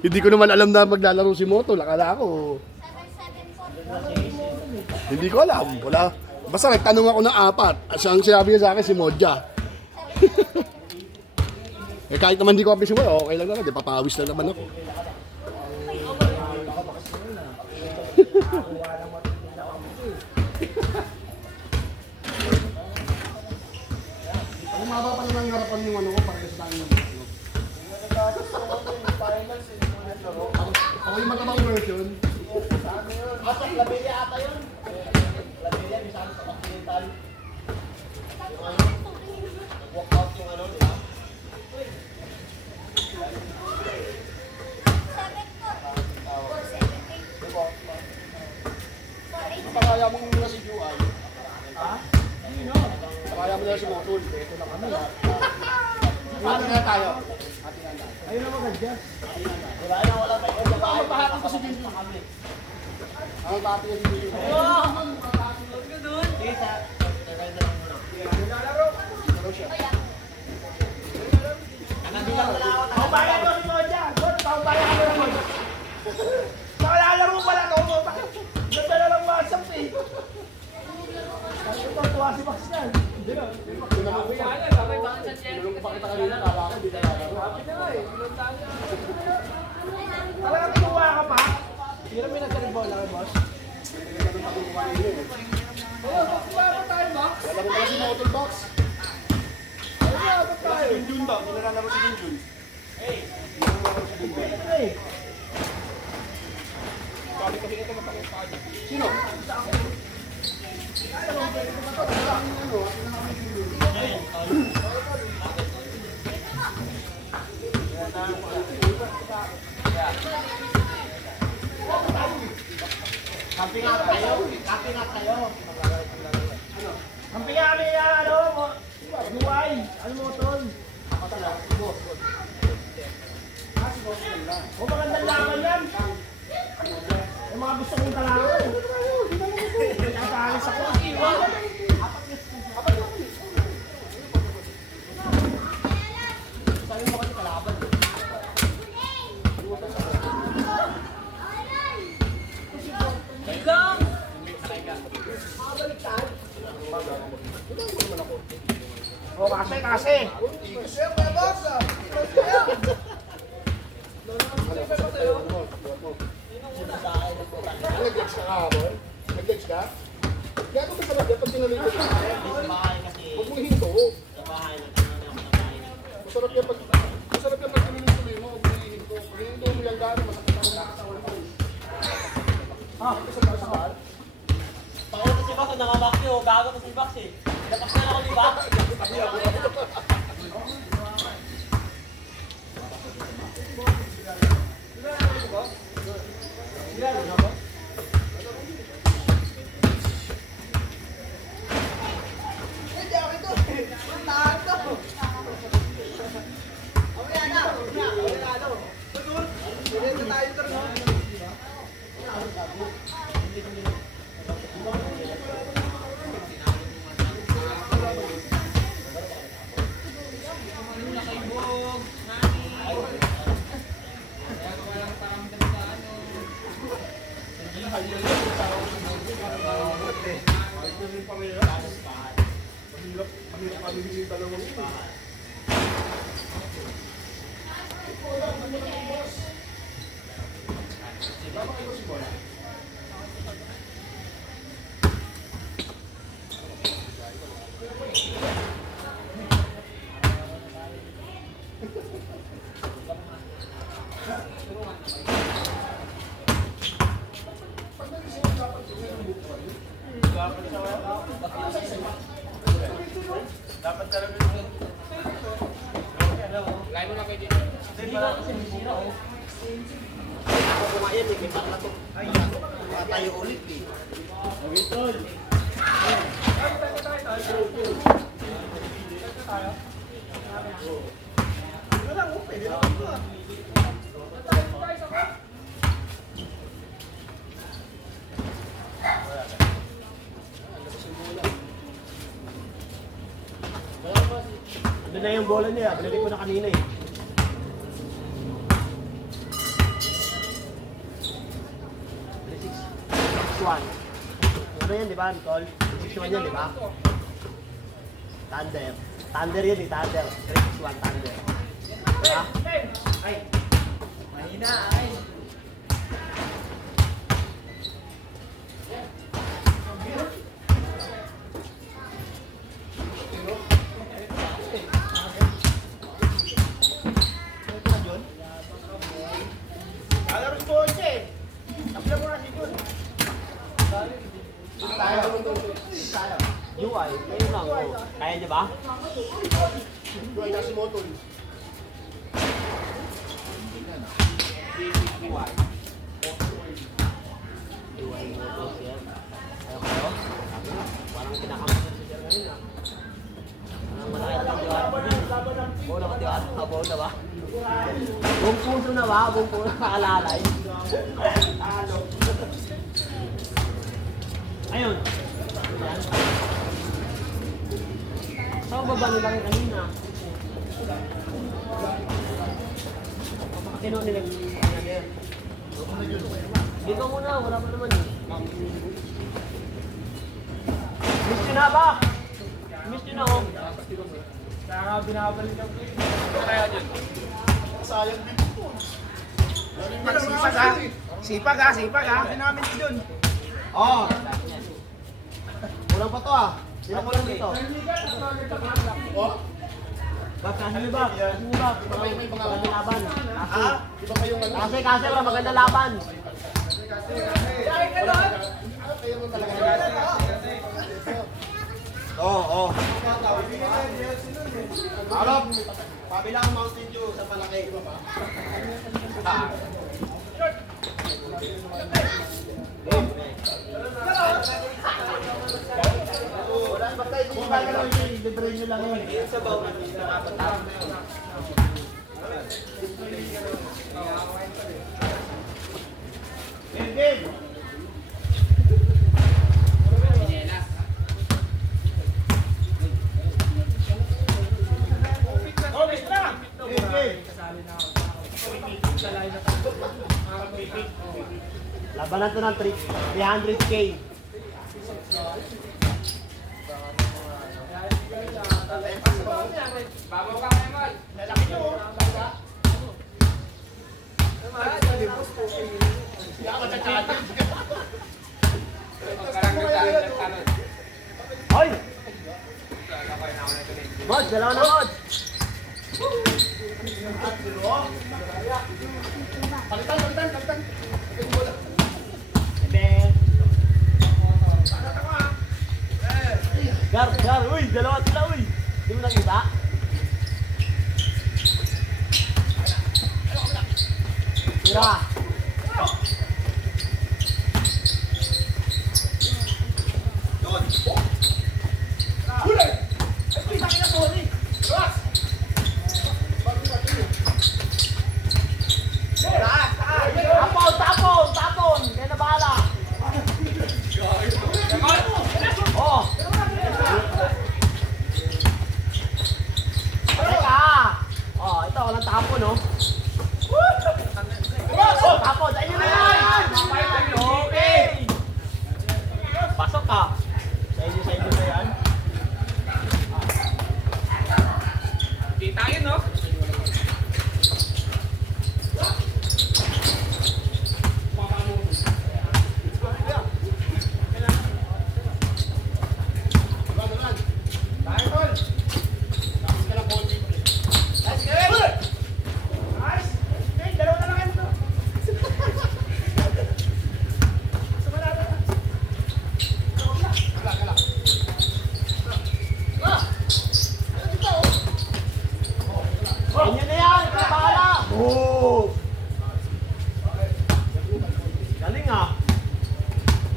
Hindi ko naman alam na maglalaro si Moto. Akala ko. Hindi ko alam. Wala. Basta nagtanong ako ng apat. At ang sinabi niya sa akin si Modja. Eh kahit naman di ko apis mo, okay lang naman. Di papawis lang naman ako. Ang maba pa naman harapan yung ano ko para sa tayo ng ano. Ako yung matabang version. Asok, labilya ata yun. Labilya, bisa sa continental. Walk out yung ano, di ba? Pakaya mo muna si Juan. Ha? Pakaya mo na si Motul. Ito lang kami. Hati na tayo. Ayun na mag-adjust. Wala na, wala pa yun. Magpahati ko si Junjun. Ang pati na si Junjun. Sige, sa surrender lang muna. Laro siya. Bilang wala ako. Paubayan ko si Modja. Paubayan ko si Modja. Nakalalaro pala ito. Ganda na lang WhatsApp eh. Ito, tuwa si Max yan. Hindi na. Nung pakita kanina, kala ko, di na lalaro. Talagang tuwa ka pa. Hindi na may nagkaribol lang, boss. Wala mo pala si Motul Box. Si Junjun daw, nilalaro si Junjun. Sino? Camping out kayo. Camping out kayo. Ang pingami na ano mo. Buhay. Ano mo tol? O magandang laman yan. Yung mga gusto kong kalaman. Nakaalis ako. O kasi. Nag-legs ka kahapon? Nag-legs ka? Gano'n ka sarap yan pag tinuloy ko siya? Sa bahay kasi. Huwag mong hinto. Sa bahay, nagtanong ako sa bahay. Masarap yan pag tinuloy mo. Huwag mong hinto. Pag hinto mo yan gano'n, masakit ako nakakasawa mo. Ito sa taas. Pauna si Box, nangabox niyo. Gago na si Box eh. Nabox na ako ni Box. Dapat talaga Lain mo na kayo dito. Hindi ba kasi may sira oh. Ako kumayan eh, may bakla to. Ay, tayo ulit eh. Okay, tol. Doon na yung bola niya. Binalik ko na kanina eh. 361. Ano yan, di ba, Nicole? 361 yan, di ba? Thunder. Thunder yun, Thunder. 361 Thunder. Diba? Ay. Mahina, ay. Alam mo po siya eh. Tapos mo na si Jun. Tayo. UI, ngayon lang. Oh. Kaya niya ba? Doon ay kasi motor. UI. UI mo siya. Ayaw kayo? Sabi na, parang kinakamit si Sir ngayon ah. Parang malaki na diwata. Bola ka diwata. Bola ba? Buong puso na ba? Buong puso nakalalay. Ayun. Ayan. Saan ba nila kayo kanina? Sino nila kanina? Dito muna, wala pa naman eh. Miss nyo na ba? Miss nyo na oh. Kaya binabalik ang play. Sayang din po. Sipag ha. Sipag ha, sipag ha. Hindi namin si Jun. Oh. Kulang pa to ah. Sino kulang dito? Oh, Bak, kasi nyo ba? Kasi nyo ba? may mga Maganda laban. Kasi. di ba kayong ano? Kasi wala maganda laban. Kayo mo talaga. Oo. Alop. Pabilang Mountain Dew sa palaki. Wala basta ito yung bagay lang yun. Libre nyo lang yun. Sa bawa na nakapatap. Game. Oh, Mistra! Game. Labanan to ng 300K. Hoy! Mod, dalawa na mod! Palitan. Ebe! Gar! Uy! Dalawa sila, uy! Di mo nakita? Tira! Tapon! Kaya na bahala! Oh! Teka! Oh, ito, walang tapon, no? Oh, tapon! Sa inyo na yan! Okay! Pasok ka! Sa inyo na yan. Kita yun, no? Sa inyo na yan! Ikaw bahala! Oh! Galing ah!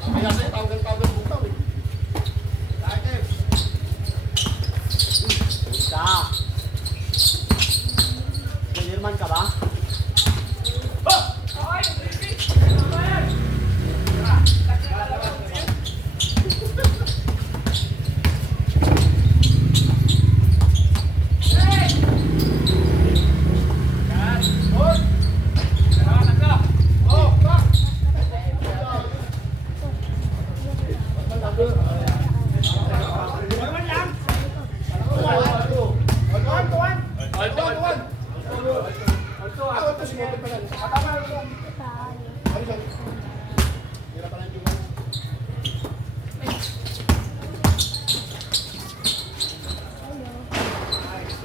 Kaya sa'yo, tawag bukaw eh. Ka! Nilirman ka ba? Tapos sinipit pa lang. Tama na ito. Ano siya? Hirap pa lang yung mga.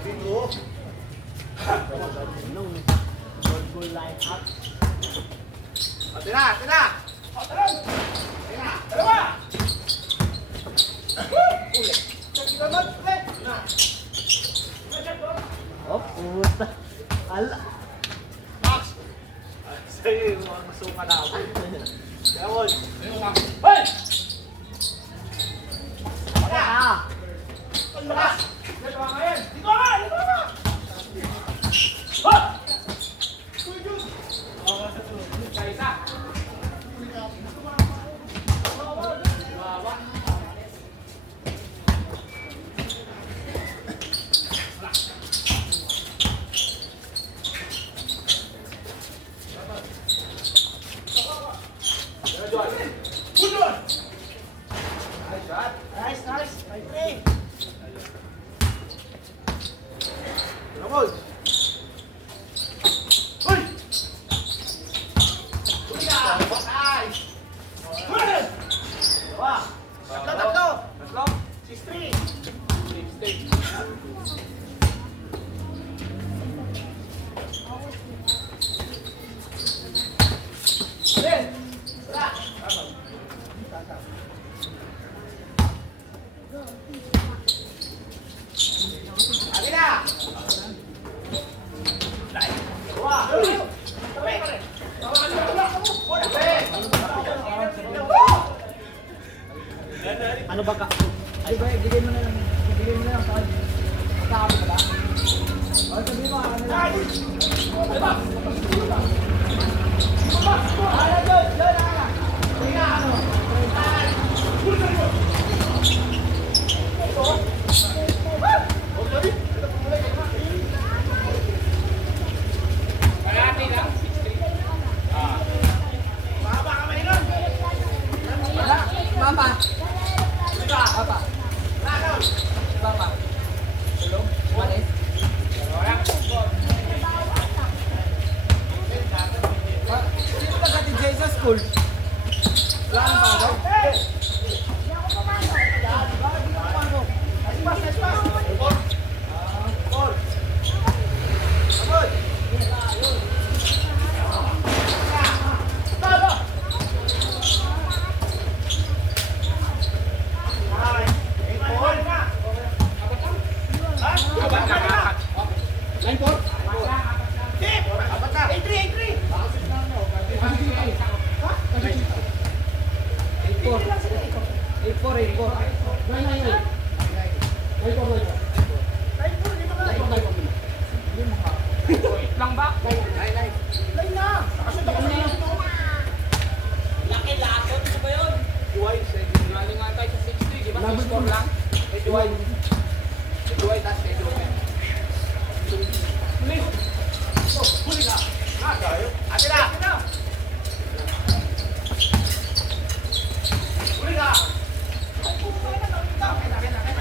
Bingo. Nung goal line up. Tira, tira. Dalawa! Ulit. Kita mo, ulit. Na. Oh, puta. Ala. Max. Sa'yo yung mga masuka na ako. Gawon. Hey! Ah! Lakas! Dito ka ngayon! Dito ka! Dito ka! Ha! Kuya Jun! Kaisa! Good one! Nice shot! Nice, nice. Nice play. Ramon! Uy! Uy ka! Nice! Uy! Dalawa! Tatlo! 6-3! 6-3! Then! Wala! Akin na! Dua! Ano ba ka? Ay ba, bigay mo na lang. Bigay mo na lang sa akin. Magkakabi ka ba? O, sabihin mo, ano lang.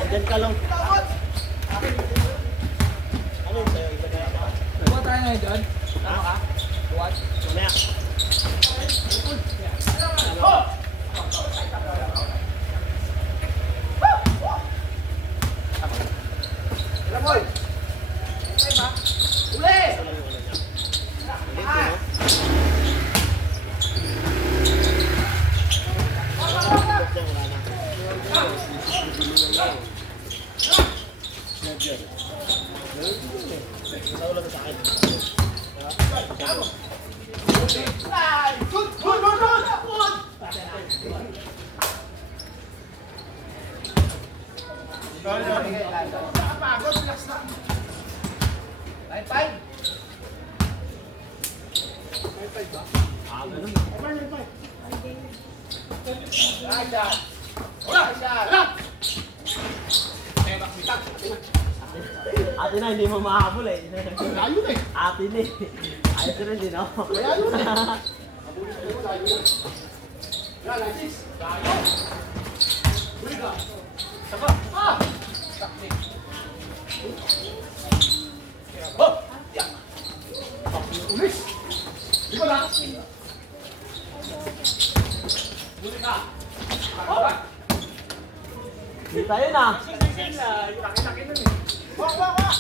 Andyan ka lang. Ano yung sa'yo? Iba na ako. Buwan tayo ngayon dyan. Tama ka? Buwan. Mamaya. Ramon! Uli! Good! Good! Nakapagod, relax lang. Line 5. Line 5 ba? Ah, ganun. Line 5. Nice shot. Nice shot. Ate na, hindi mo mahabol eh. Layo na eh. Ate na eh. Ayos na rin din ako. Layo na eh. Mabuli sa iyo, layo na. Yan, Alexis. Layo. Huli ka. Saba. Ah! Oh! Yeah. Ulis. Hindi tayo na. Wak, wak, wak.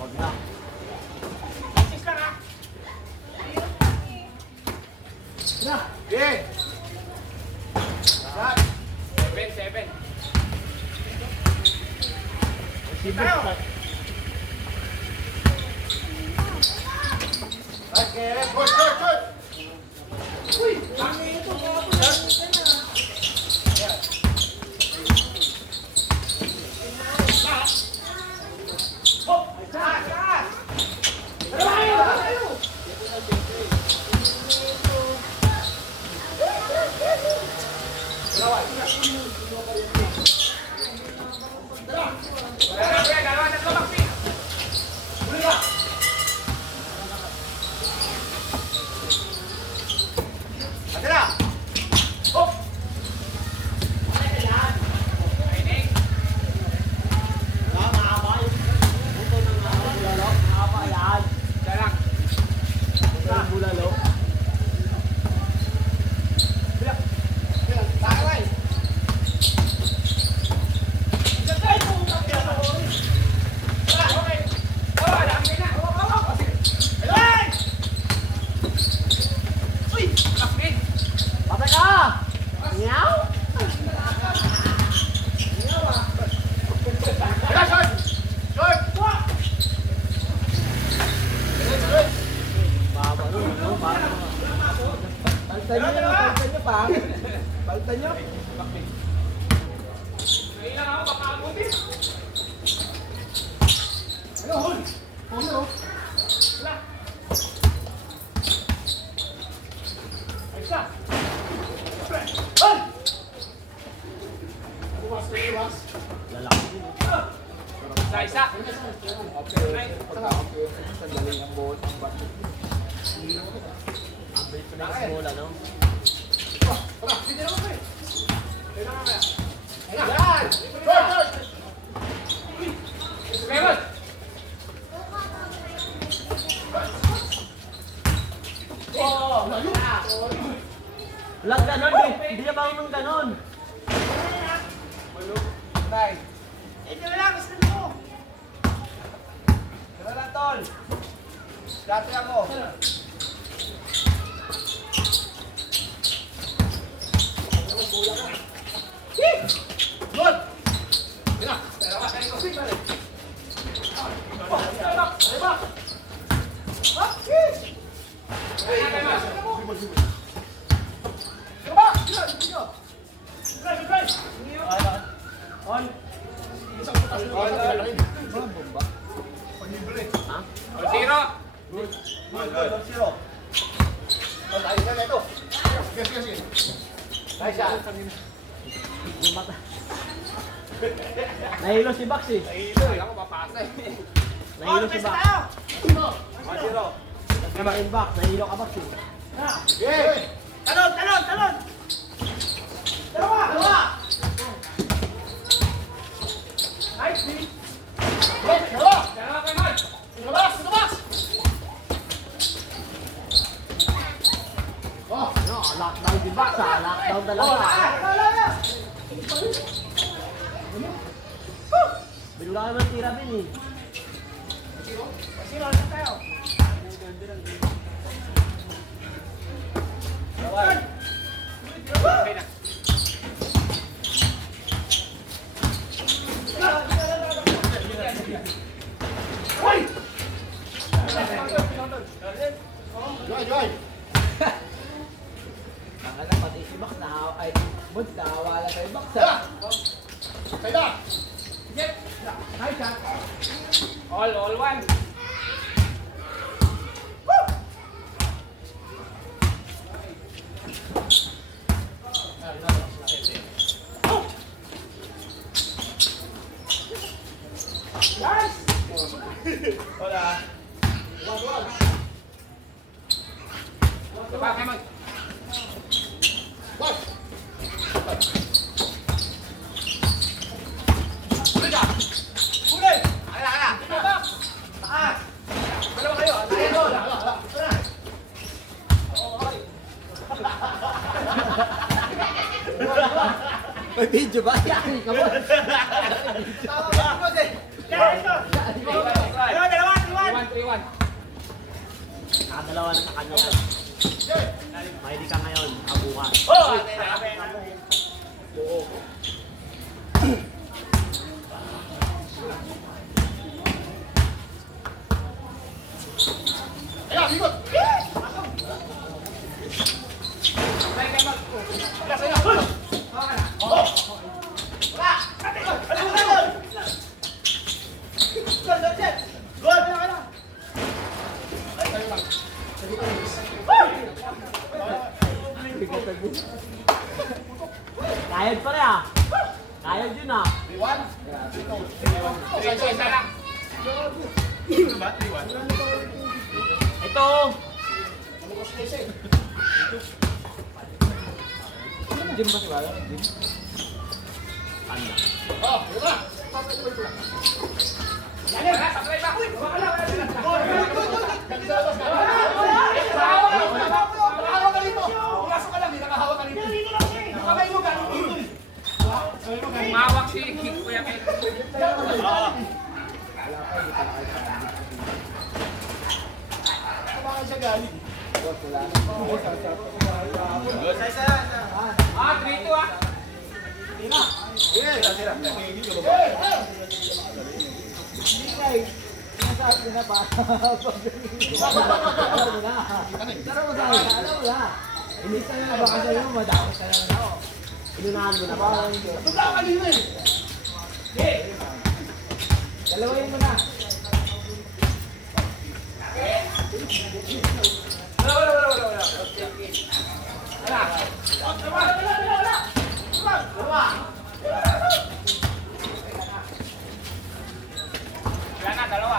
Wag na. Okay. Okay, good, good, good. Mahaba yung buto ng bulalo. Mahaba yan. Buto ng bulalo. Patay ka! Meow! Baba nun, no? Palitan nyo pa. Palitan nyo. Lalaki din. Sandaling ang buhot ng bato. Ang bilis pa na yung bola, no? Walang ganon, eh. Hindi na ba ng ganon? Nay. Ito na lang, gusto mo. Tara na, tol. Dati ako. Ha? Yung mata. Nahilo si Bax, eh. Nahilo si Bax. Nahilo Bax. Nahilo ka, Bax, eh. Talon, talon, talon! Dalawa! Dalawa! Nice, B! Dalawa! Lumabas! Lumabas! No, lockdown si Bax, ha. Lockdown talaga. Bigla ka naman tira, Bin, eh. Sino? Saan tayo? Dalawa! Akala pati si Bax ay Buds, nakawala kay Bax, ha. Kaya! Hi, Jack! All one. Guys! Wala. Baba, Kemon. One. Huli ka. Huli. Ala. Taas! Dalawa kayo, tayo doon! Ito na! May video ba? Yan, come on. Tama ba, boss eh? Kaya ito! Dalawa! 3-1. Nakadalawa na sa kanya yan. Mahilig ka ngayon, abukan. Oh! Ayan, ikot. Kayod pa rin ah. Kayod yun ah. 3-1. Isa lang. Ito. Gym ba si Wala? Gym? Anda. Oh, yun na. Tapos ito ba? Sablay ba? Nakahawak ka dito. Pumasok ka lang, hindi nakahawak ka dito. Kamay mo, ganun dito. Mawak si Kuya Ken. Kumakan siya galing. 3-2 ah. Inunahan mo na ba? Basta ka kanina eh. Dalawin mo na. Wala na, dalawa.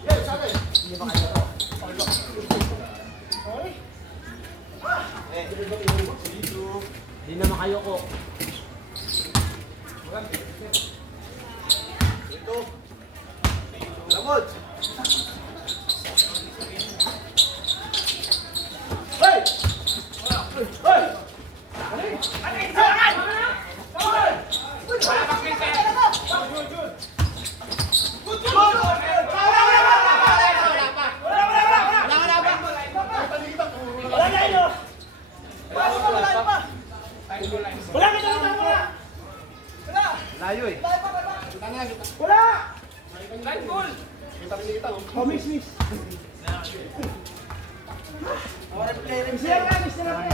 Yes, sabi. Hindi na makayoko. Labot! Hey! Hey! Wala pang Ken. Layo eh. Wala! Line goal. Kita rin kita. Oh, miss. Siya ka, miss na lang.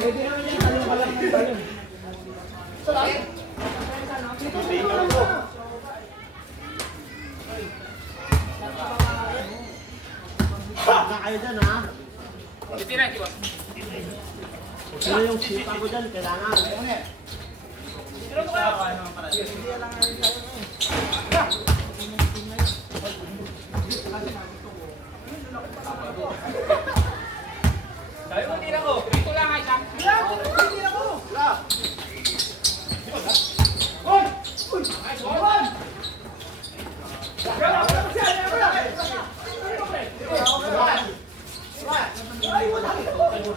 Pwede naman yan, talong ka lang ng talong. Isa lang. Baka kayo dyan ha. Titira, di ba? Sino yung sipa ko dyan? Kailangan. Sabi mo, tira ko. 3-2 lang ay Sam.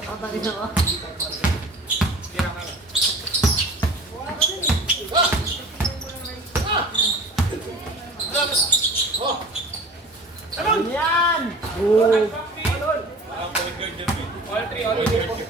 Kapatid na ko. Tira ka. Ano yan? Boom! All 3, all 3.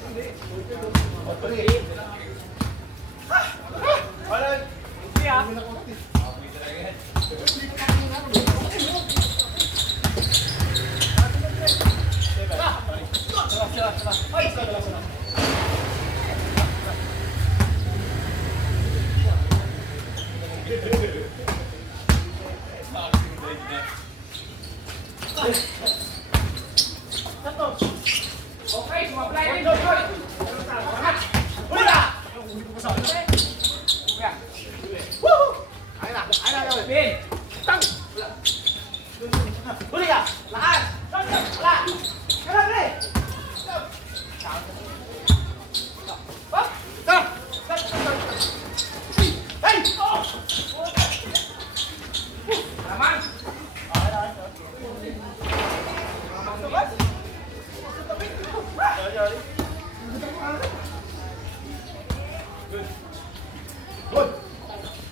Good.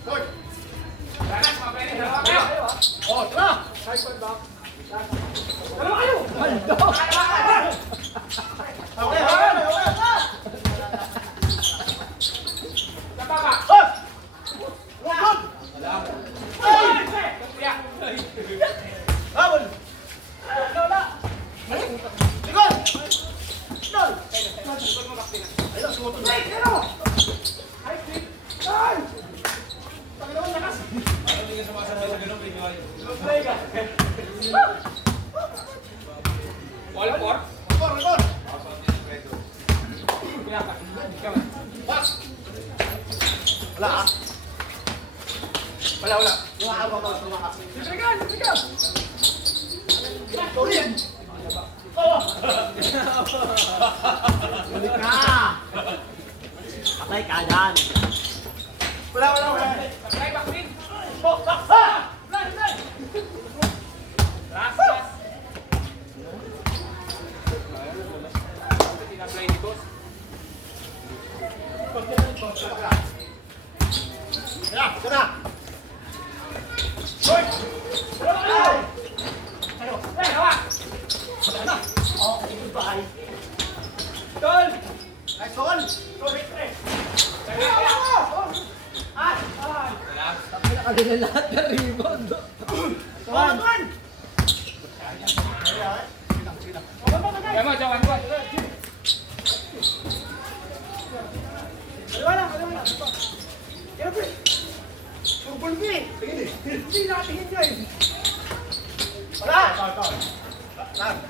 Good. Lanas, mga pwede. Dalawa kayo. Oh, tara. Dalawa kayo! Maldo! Okay, okay. Kapapa. Good. Good. Kuya. Habol. Lola! Likod. Lol! Ikot mo bakti na. Ayun, sumunod na. Ay, ano? Ay, ay! Panginoon, lakas. All four. Record, record. Kuya ka. Ikaw. Pass. Wala ah. Wala. Libre ka! Libre ka! Tuloy. Huli ka! Patay ka dyan. Wala. Sabay bakti. Oh, ah! Last, last. Tinaplay ni boss. Tara. Good. Eh, hawa. Tol! Nice one. Nakagin na lahat ng rebound. Tuwan! Tuwan! Kaya mo, jawan, jawan. Dalawa lang! Kaya pre! Turbol mo eh! Hindi nakatingin nyo eh! Wala.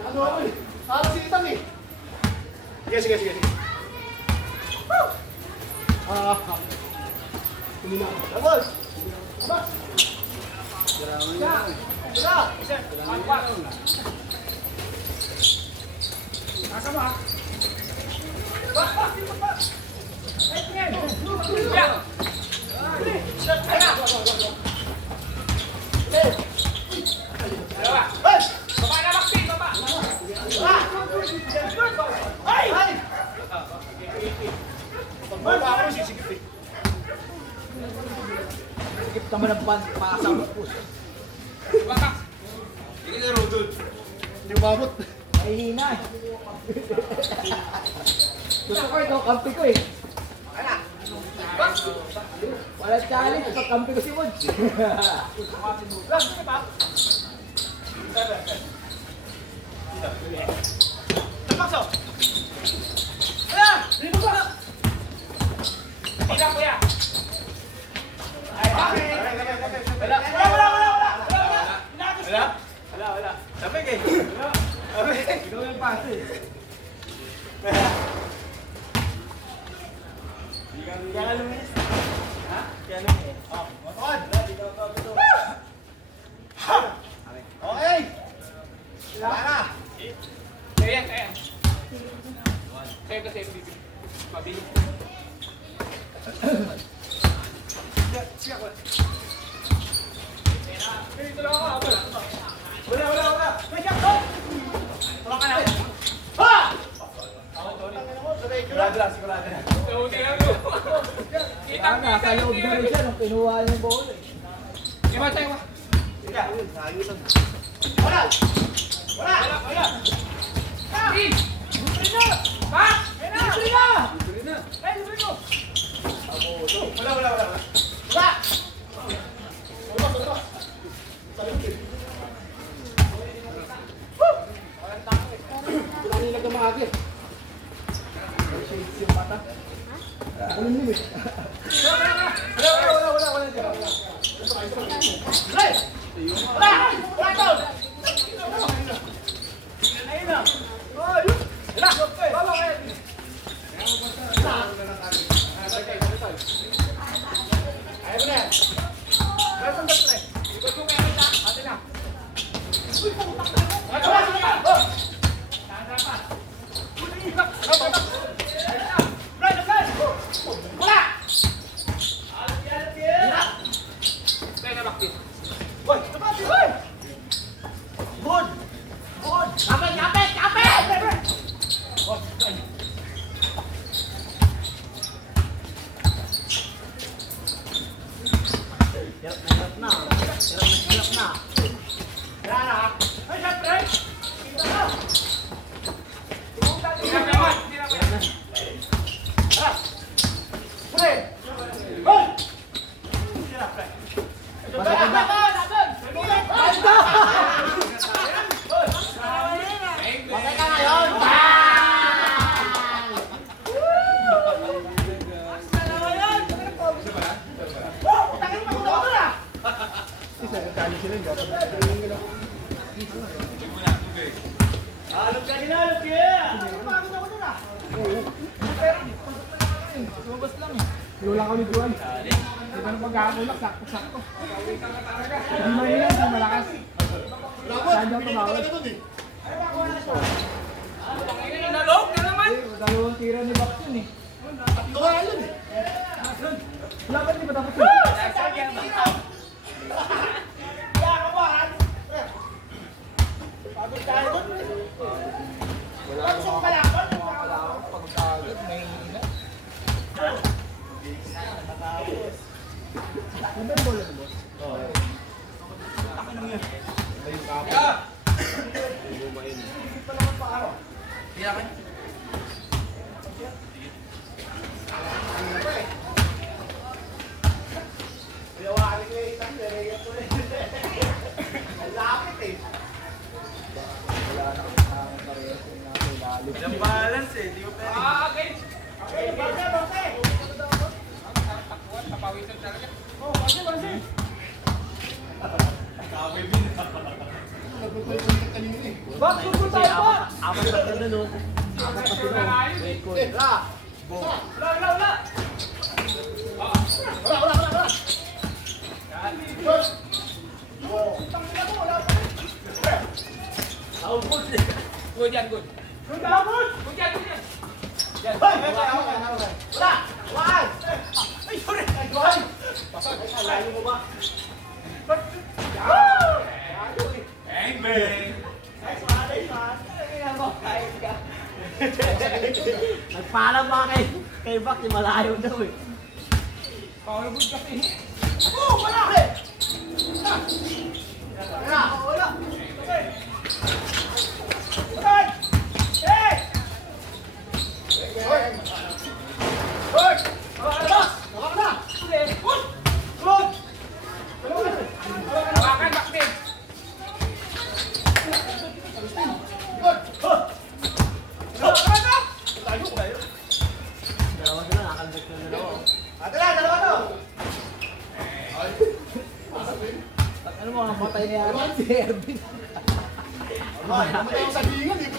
Ano ako eh? Parang sinitam eh. Sige. Double. Abas. Nasa mo ah! Kuya. Dalawa. Hey! Baba na bakti, baba. Ay! Pagbola ako, sisigip eh. Skip naman ang pakasama po. Baba ka. Hindi umabot. Ay, hina eh. Gusto ko ito, kampi ko eh. Wala challenge, pag kampi ko si Woods. Tapakso. Tira, kuya. Okay. Para. Ayan. Save the save, baby. Mabilis. Dito lang ako, abol. Wala. Wala ka na. Ha! Sigurado. So, tingnan mo. Tama, sa loob na rin siya nung kinuha niya yung bola eh. Iba tayo. Wala. Please. Back. Libre ka! Eh, libre ko! Wala. Kanina ka makakit. Shades yung mata. Ano yun eh? Ayun na! Oh, yun! Baba kayo! Ikot mo kaya kita. Atin na. Tayo na bakit. Hoy! Tabati! Hoy! pre. Hoy! Patay ka ngayon! Tangin mo ako na! Alog ka ginalog kaya! Pagod ako na! Lumabas lang eh. Wala kami duwan. Di ba nung pagkakulak, sakto-sakto. Hindi mahina, hindi malakas. Saan daw tumawag? Nalog na naman! Dalawang tira ni Box yun eh. Tatlo nga yun eh. Wala pa di ba tapos yun? Kaya ka ba? Pagod tayo doon. Pagsok ka lang. Pagkagod, may hina. Ano ba yung bola ni Boss? Pinawarin ko yung isang dere ko eh. Ang lapit eh. Wala na kami sa parehas yung nasa ilalim. Walang balance eh, di ko pwede. Okay. Okay, bante, bante. Takbuhan, papawisan talaga. Oh, bante, bante. Box, susun tayo, box! Apat na ka doon, oh. Apat na sila, oh. Wait ko, eh. Wala! Oh, tangina mo, wala pa rin. Good yan, good. Good damage! Good yan, good yan. Hoy! Wala! Wala! Ay, sorry! Ay, goy! Ay, layo mo ba? Bang, bang. Nagpaalam pa kay Bak, yung malayo daw eh. Power good kasi. Oh, wala! Wala! Wala! Okay! Okay! Hey! Hoy! Hoy! Boss! Tawag na! Good! Good! Hawakan, Baktin. Good! Huh! Layo ko kayo. Dalawa sila, nakalbit na dalawa. Ate na, dalawa to! Ano mo, ang patay na yan? Si Ervin. Ay, namatay ako sa bingan eh.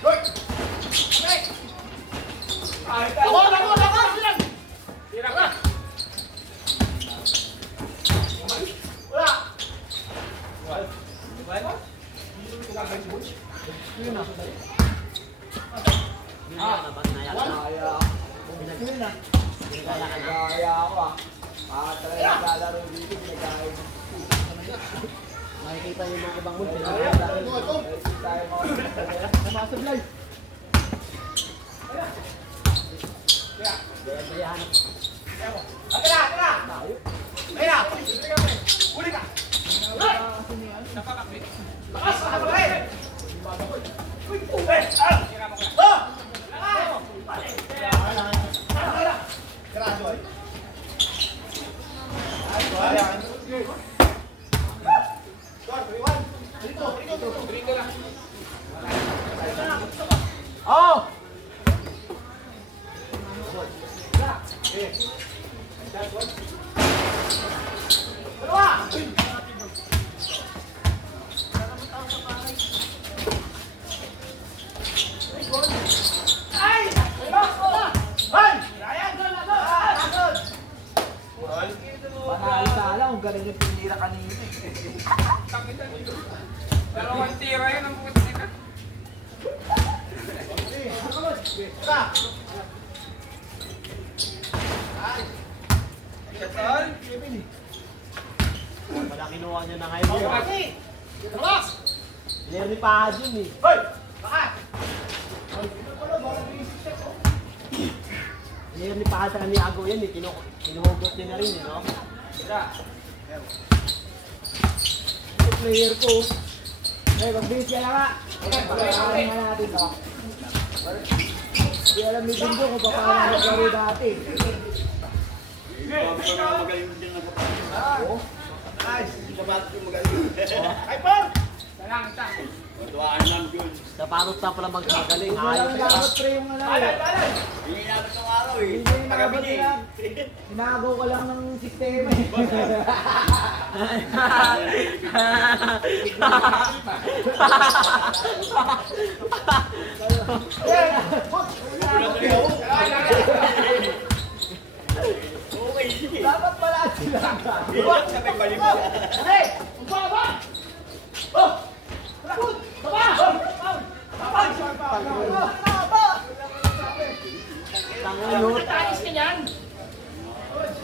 Good! Okay! Ako! Silang! Tira ka. Wala! Nabanaya ka na. Pinagaya ka na. Kaya ako ah. Patay na lalaro dito, pinagkain. Makikita yung mga ibang mood. Tayo mga namasablay. Pinagaya. Ate na! Kaya! Huli ka! Napakaklit. Lakas! Nakapagay! Uy! Tira mo ko lang. Oh! Gradual. Tuloy lang. Oh! Panalo sana kung galing yung pinira kanina. Takitan dito. Dalawang tira yan ang bukit nila. Wala kinuha niya na ngayon. Relax! Larry pa dun eh. Hoy! Bakit? Larry pa sa kaniago yan eh. Kinuhugot niya na rin eh, no? Tira. Ito player ko. Eh, mag-base ka lang nga. Pagkakaroon natin to. Hindi alam ni Dindo kung paano maglaro dati. Ay, Paul! Naparot na pala magkagaling. Wala Ayos nang ka. dapat pre yung ano. Balay, balay! Hindi nabot nila. Inagaw ko lang ng sistema eh. Dapat pala sila. Hey! Baba! Oh! Tangunot. Talis ka niyan!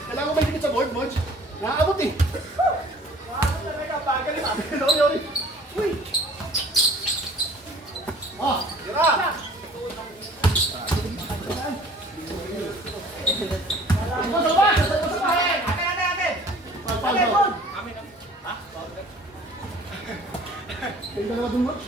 Kailangan ko ba dikit sa board, Monch? Nakaabot eh. Sorry, sorry. Uy! Ah, tira! Tingnan dalawa dun, Monch.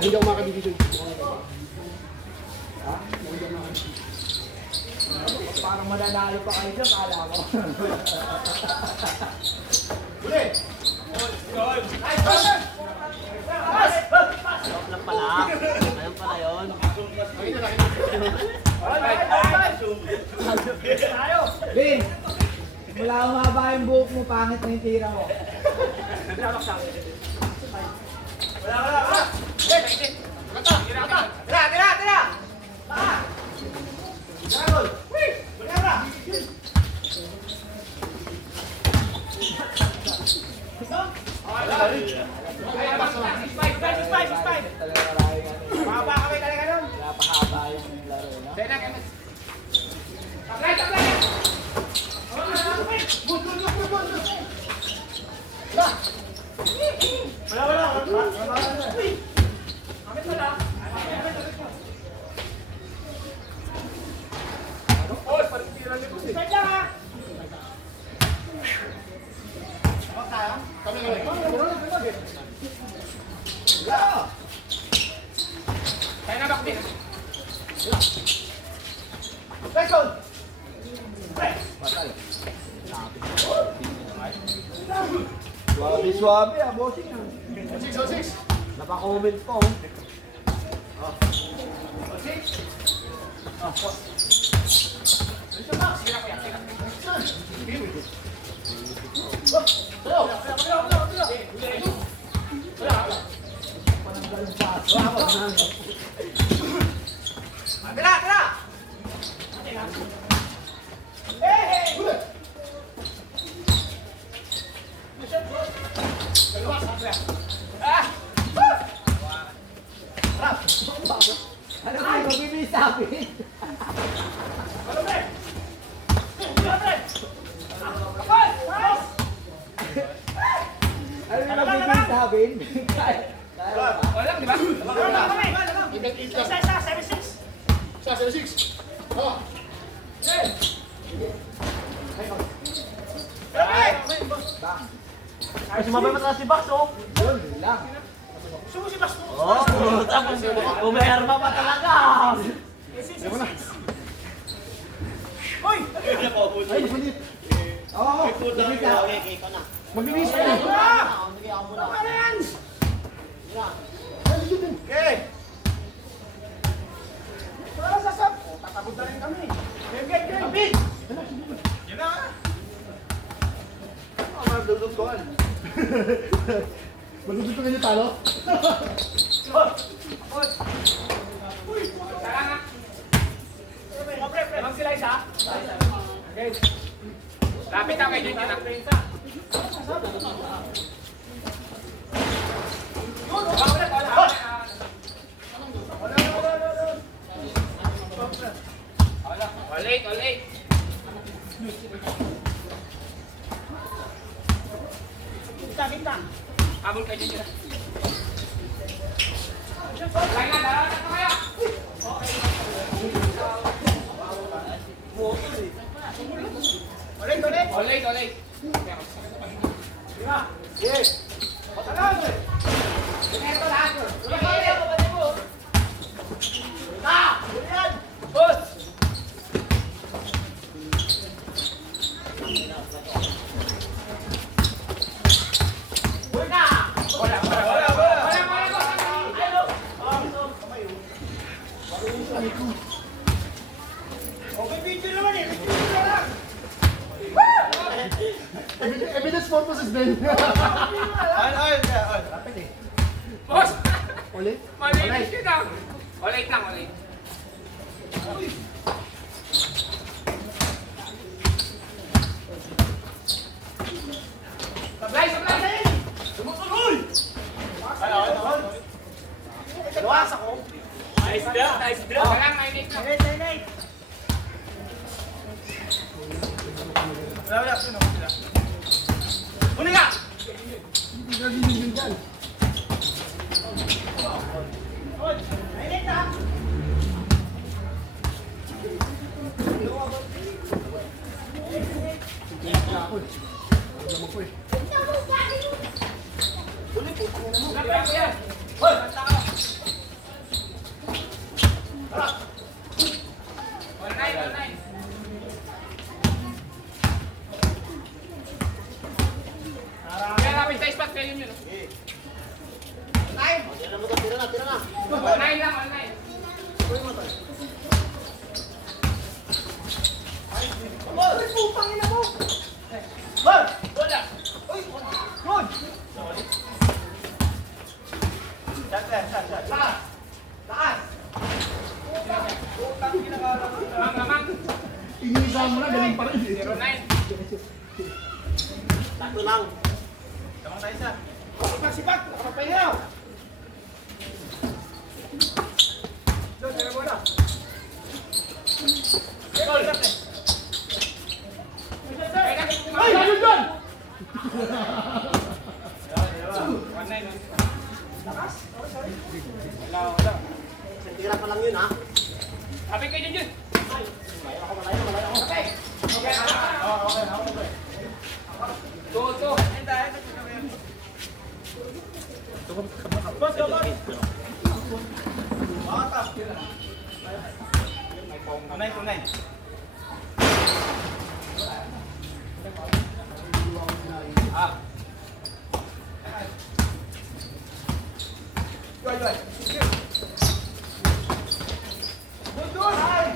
Hindi ako makadivision. Parang mananalo pa kayo dyan, kala mo. Huli! Stop lang pala. Ayun pala yun. Vin! Mula umaba yung buhok mo, pangit na yung tira mo. Talaga maraming ano. Napahaba yung laro, no? Suwabe ah, bossing ah. 606. Napakomment po. Ano ba yung mabibili sa akin? Ano yung mabibili sa akin? Wala, di ba? Event 8 lang. Sa 6. Ah. Ay, sumabay pa si Bax, oh. Yun lang. Oh, tapos umerma pa talaga. Ay, manit. Oo, manit ka. Magbibis ka na. Okay. Magduduto kayo talo? Lamang sila isa. Okay. Lapit ako kay Junjun. Kaya na, dalawa na ito kayo. Ulit, ulit. Yes. Patalan eh. Ito lahat. Yan. Boss. Okay, video naman eh. Video lang. Evidence purposes din. Rapid eh. Boss! Ulit. Malinis yun ah. Ulit lang, ulit. Sablay, sablay! Tumutuloy! Luwas ako. Nice drop, nice drop. Walang mainit na. Wala. Huli ka! Hindi ka ginigil dyan. Mainit na! Ako eh. Alam ko eh. Sablay ko yan. Hoy! All nine, all nine. Kaya namin sa spot kayo yun. Nine. All nine lang, all nine. Hoy! Putang ina mo! Hoy! Wala! Hoy! Hoy! Shot. Taas! Putang ina ka lang. Mang, mang. Inisa mo na, galing pa rin eh. 09. Tato lang. Tamang tayo sa. Sipak! Nakapapahinga! Doon, tira mo na. Gol! Ay! Ano dyan? Tira pa lang yun ha. Sabi kayo dyan. Okay. Go, go. Boss, go, boss! Bata! Tunay. Yoy! Doon! Ay!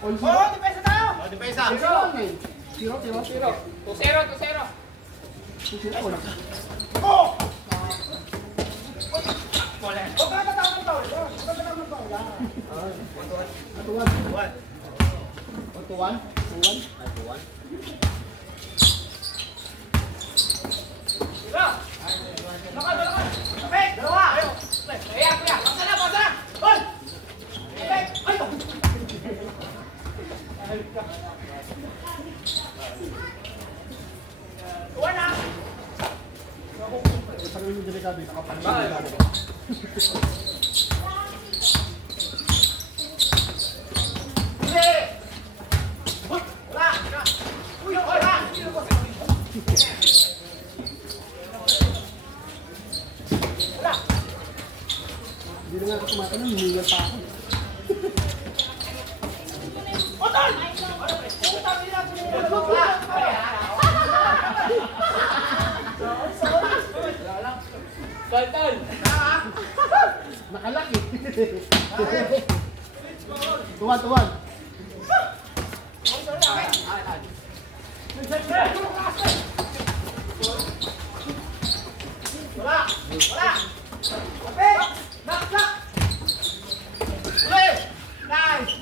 All Oo, depensa tayo! Depensa. Zero lang eh. Zero. 2-0, 2-0. Zero, wala. Oh! Huwag ka natawag ng tawag. Huwag ka natawag ng tawag. Atuwan. Atuwan. Atuwan. Lakad! Kapit! Dalawa! Ayan, kuya. Basta na! Hoy! Kapit! Ay! Uwan na! Sabi mo delikado eh. Nakapanin Bakit? delikado. Hindi! Hoy! Wala! Uy! Wala! Wala! Hindi na nga ako tumatanong, hinihingal pa ako. Otol! Puta, hindi na wala! Galton. Nakalak eh. Tuwan. Wala! Kapit! Knock! Ulit! Nice!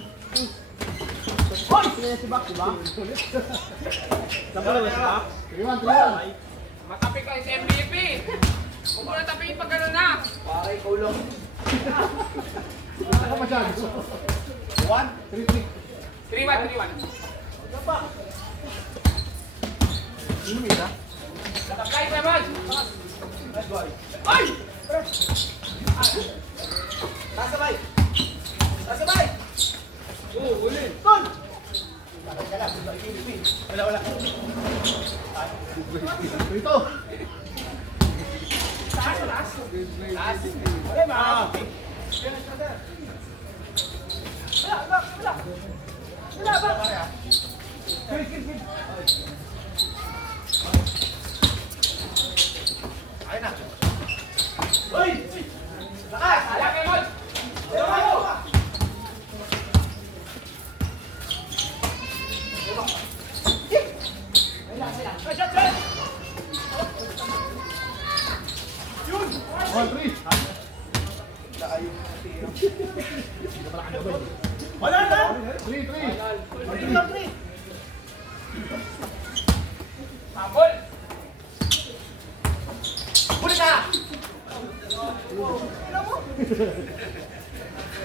Hoy! Sila si Bak, diba? Sabi na ba? 3-1. Matapi ka sa MVP. Huwag mo na tapiin pag gano'n na. Pare, kulong. Ako masyado. 3-3. 3-1. Ano pa? Sino may isa? Supply 7. Nice boy. Ay! Sasabay! Sasabay! Oo, uli. Ton! Wala. Ito. Taas. Okay, ma. Wala ba? Kill. Ayun na. Hoy! Lakas! Laki mo. Yun! 1-3. Wala na! 3-3. Habol. Huli ka!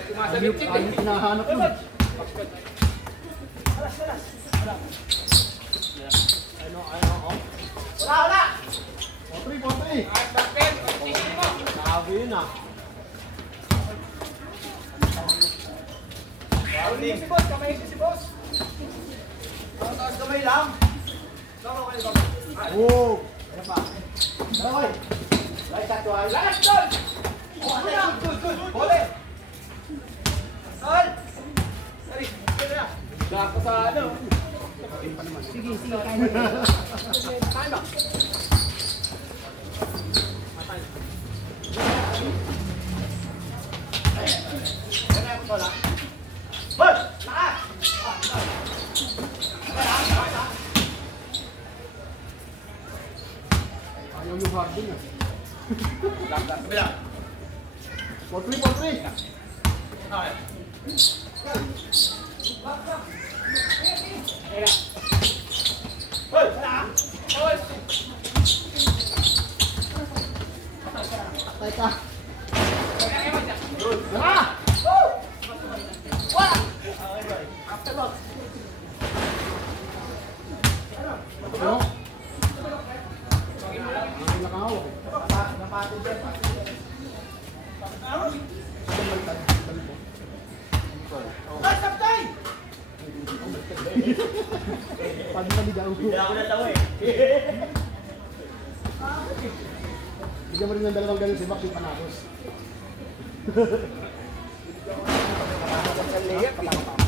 Sumasabit-sip eh. Ayun hinahanap mo. Wala! 4-3. At bakit? Tingin mo. Sabi yun ah. Si boss, kamay si boss. Taas kamay lang. Oh. Ano pa? Daroy. Right shot, Tuan. Lakas, Tol! Good. Huli! Tol! Sorry, kaya na. Gako sa ano. Boss! Lakas! Ayaw yung harding ah. Kabila. 4-3. Okay. Hoy! Wala! Habol. Patay ka. Laki mo siya. Tara! Wala! Ano? Ang nakahawak eh. Napatid yan. Ay, sabtay! Pwede ka ligaw. Ako na tawa eh. Bigyan mo rin ng dalawang ganun si Max yung panakos.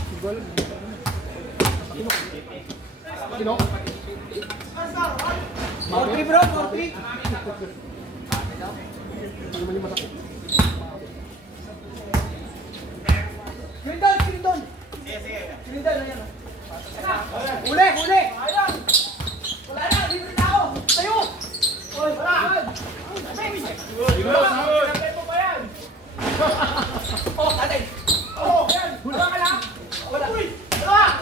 Sigol. Sino? 4-3 bro, 4-3. Ano naman yung masakit? Kilindon! Sige. Kilindon, ayan o. Huli! Ayun! Wala na, libre na ako! Tayo! Hoy, wala! Pinagay mo pa yan! Oh, atay! Oh, yan! Wala ka lang! Wala! Uy! Wala!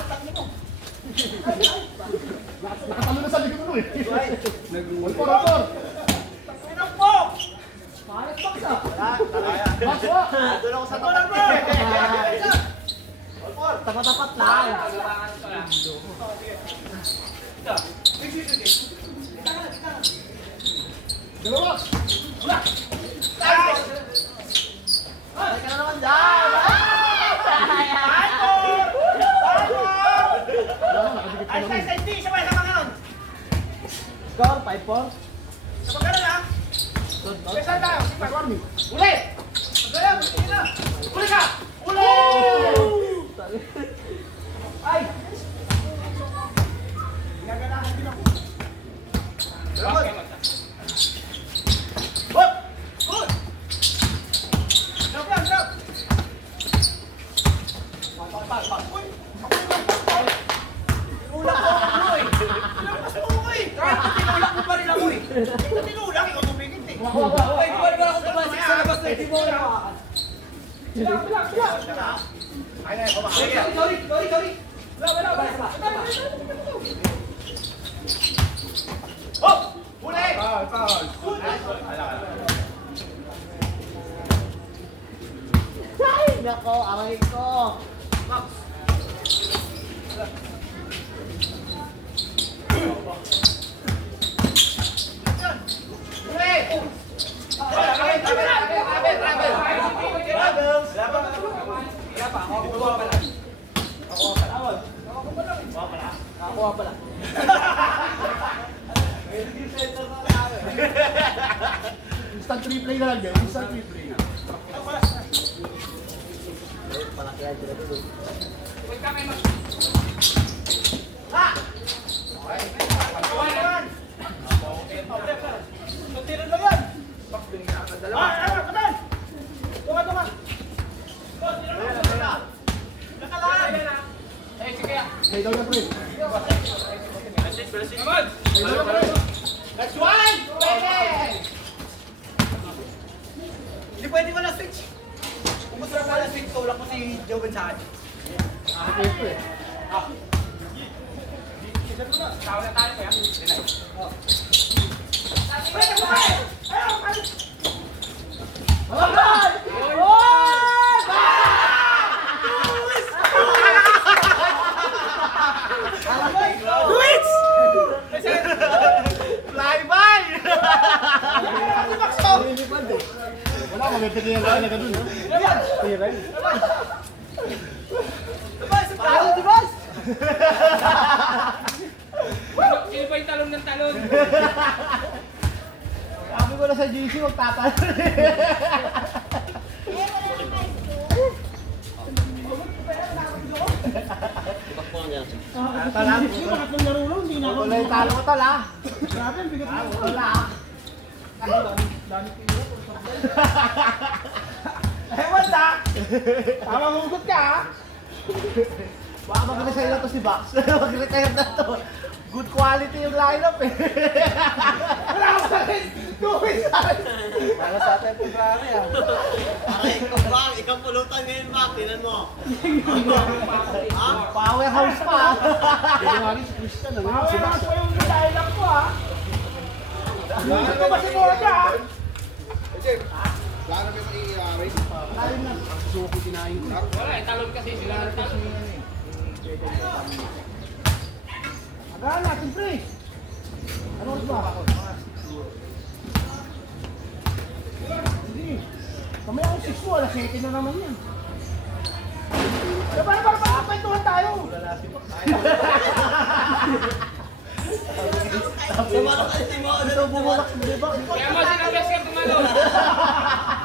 Nakatalo na sa likod mo eh. Walpor. Pinagpok! Pahalat paksa! Baswa! Doon ako sa tapat mo! Tapat-tapat lang. Pagalangan ko lang. Dalawa! Ay ka na naman dyan. Ay, hindi! Sabay sa mga nun! Score, 5-4. Sa mga nun ha! Special tayo! Warning! Uli! Magalang! Sige na! Uli ka! Uli! Ay! Gaganahan din ako. Good! Hop! Good! Drop lang, drop! Uy! Tinulak ko ako eh! Tinulak mo ako eh! Kahit tinulak mo pa rin ako eh! Tinulak, ikaw tumigit eh! Ay, buwan ba ako tumasik sa labas na hindi mo na. Bilang! Ay, ay, kumakain. Sorry. Wala. Hop! Huli! Ay, nako, aray ko. Huli! Huwag kami mag... Tira lang yan. Patan! Tunga. Nakalaan. Eh, sige. May daw na pre. Amod! May daw na pre. That's one! Pwede! Hindi pwede wala switch. Kung gusto na wala switch, tulak ko si Joven sa akin. Ito eh. Tao na tayo kaya. Luis! Fly by! Wala, magpipigil lang na ganun. Tira yun. Diba? Sino ba yung talon ng talon? Sabi ko na sa GC, magtatanong. Ibak po lang yan. Tala, pangatlong laro lang, hindi na ako. Wala yung talo ko tala. Grabe, ang bigat mo. Wala. Ewan sa! Tama hugot ka ha. Baka mag-resign na to si Bax. Mag-retire na to. Good quality yung lineup eh. Wala ko sa rin! Luis! Para sa atin po grabe ah. Pare, ikaw pulutan ngayon, Mac. Tinan mo. Powerhouse pa. Tinawagin si Christian. Si Bax. Pa yung lineup ko ha! Luis ko ba si Moja ha? Wala na may race pa. Tayo na. Suki kinain ko. Wala, eh, talon kasi sila ng talon. Agaan natin pre. Ano oras ba? Hindi. Kamaya ang 6 mo, alas 7 na naman yan. Para kwentuhan tayo. Sumalak kayo si Mo. Ano bumulak mo, di ba? Kaya mo sinabes ka tumalon.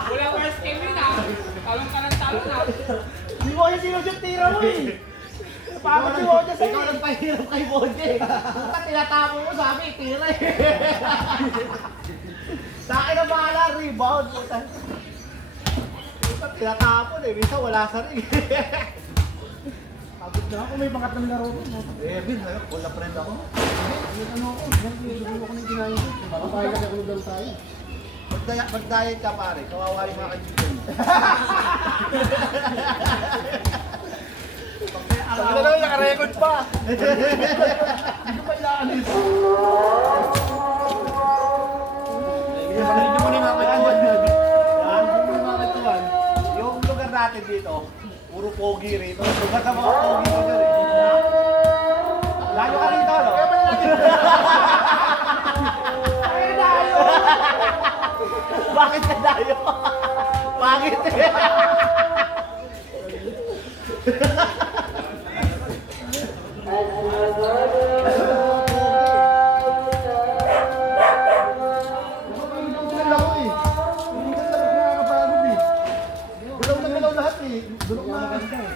Wala first game yun ah. Talon ka ng talon ah. Hindi mo yung sinusyung tira mo eh. Napakot si Moja sa'yo. Ikaw nagpahirap kay Moja eh. Puta, tinatapo mo sabi, tira eh. Sa akin na bahala, rebound. Puta, tinatapon eh. Minsan wala sa ring. Pagod na ako, may pangat ng laro ko. Eh, Bill, wala friend ako. Ano ako, naglulo ko ng ginahin ko. Baka tayo kasi ako naglulo tayo. Mag-diet ka pare, kawawa yung mga kaibigan mo. Sabi na lang, naka-record pa. Hindi pa ilaanis. Hindi mo ni mga kwentuhan. Hindi mo ni mga kwentuhan. Yung lugar natin dito, puro pogi rito. Lugar ka mga pogi dito rin. Lalo ka rito, no? Kaya pala natin. Kaya dayo. Bakit ka dayo? Bakit?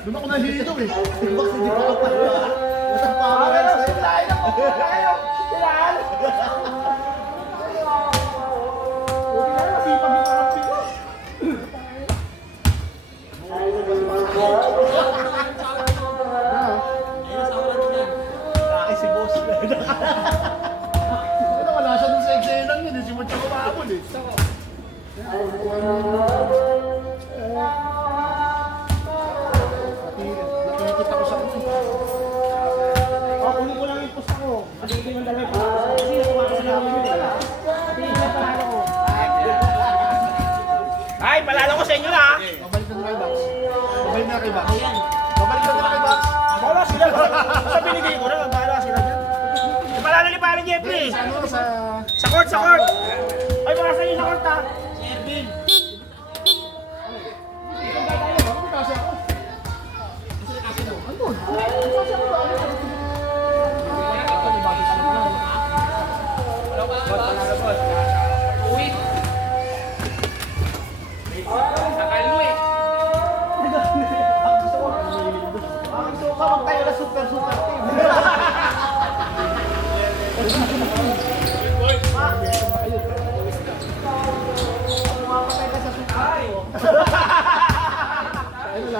Doon ako nahihito eh. Box hindi pa ako pala. Masang power. Silahan ako. Silahan. Silahan. Okay na, masipag yung harap ko. Kaki si boss. Wala siya dun sa eksena yun eh. Si Mucho kumamon eh. Nakikita ko sa kanya. Kunin ko lang yung post ako. Hindi man dala yung post. Kasi nakuha sa namin yun. Hindi na panalo ko. Ay, palalo ko sa inyo na ha! Babalik na kay Bax. Babalik na kay Bax. Babalik na kay Bax. Wala sila. Sa binigay ko na, wala sila dyan. Palalo ni Pare Jeffrey! Ano sa... Sa court, sa court! Ay, mga sa inyo sa court ha! Ervin. Ano kasi ako? Andun. Kasi ako ba? Uwi. Nakalo eh.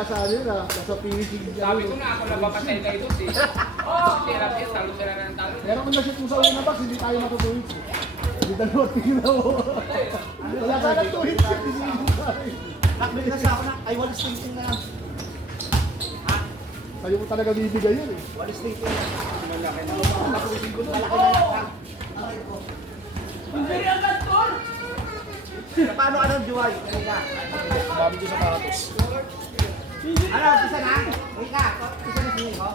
nasa ano yun nasa finishing niya. Sabi ko na ako na baka sa ito si. Hirap yan, talo sila ng talo. Pero kung na-shoot mo sa unang box, hindi tayo matutuwid. Hindi dalawa tingnan mo. Wala ka na tuwid. Nakbili na siya ako na. Ay, walis thinking na lang. Sa'yo mo talaga bibigay yun eh. Walis thinking na. Malaki na. Malaki na. Hindi agad tol! Paano anong Juway? Kanina. Sabi ko sa patos. Ano, pisa na? Wait ka. Pisa na sinin ko.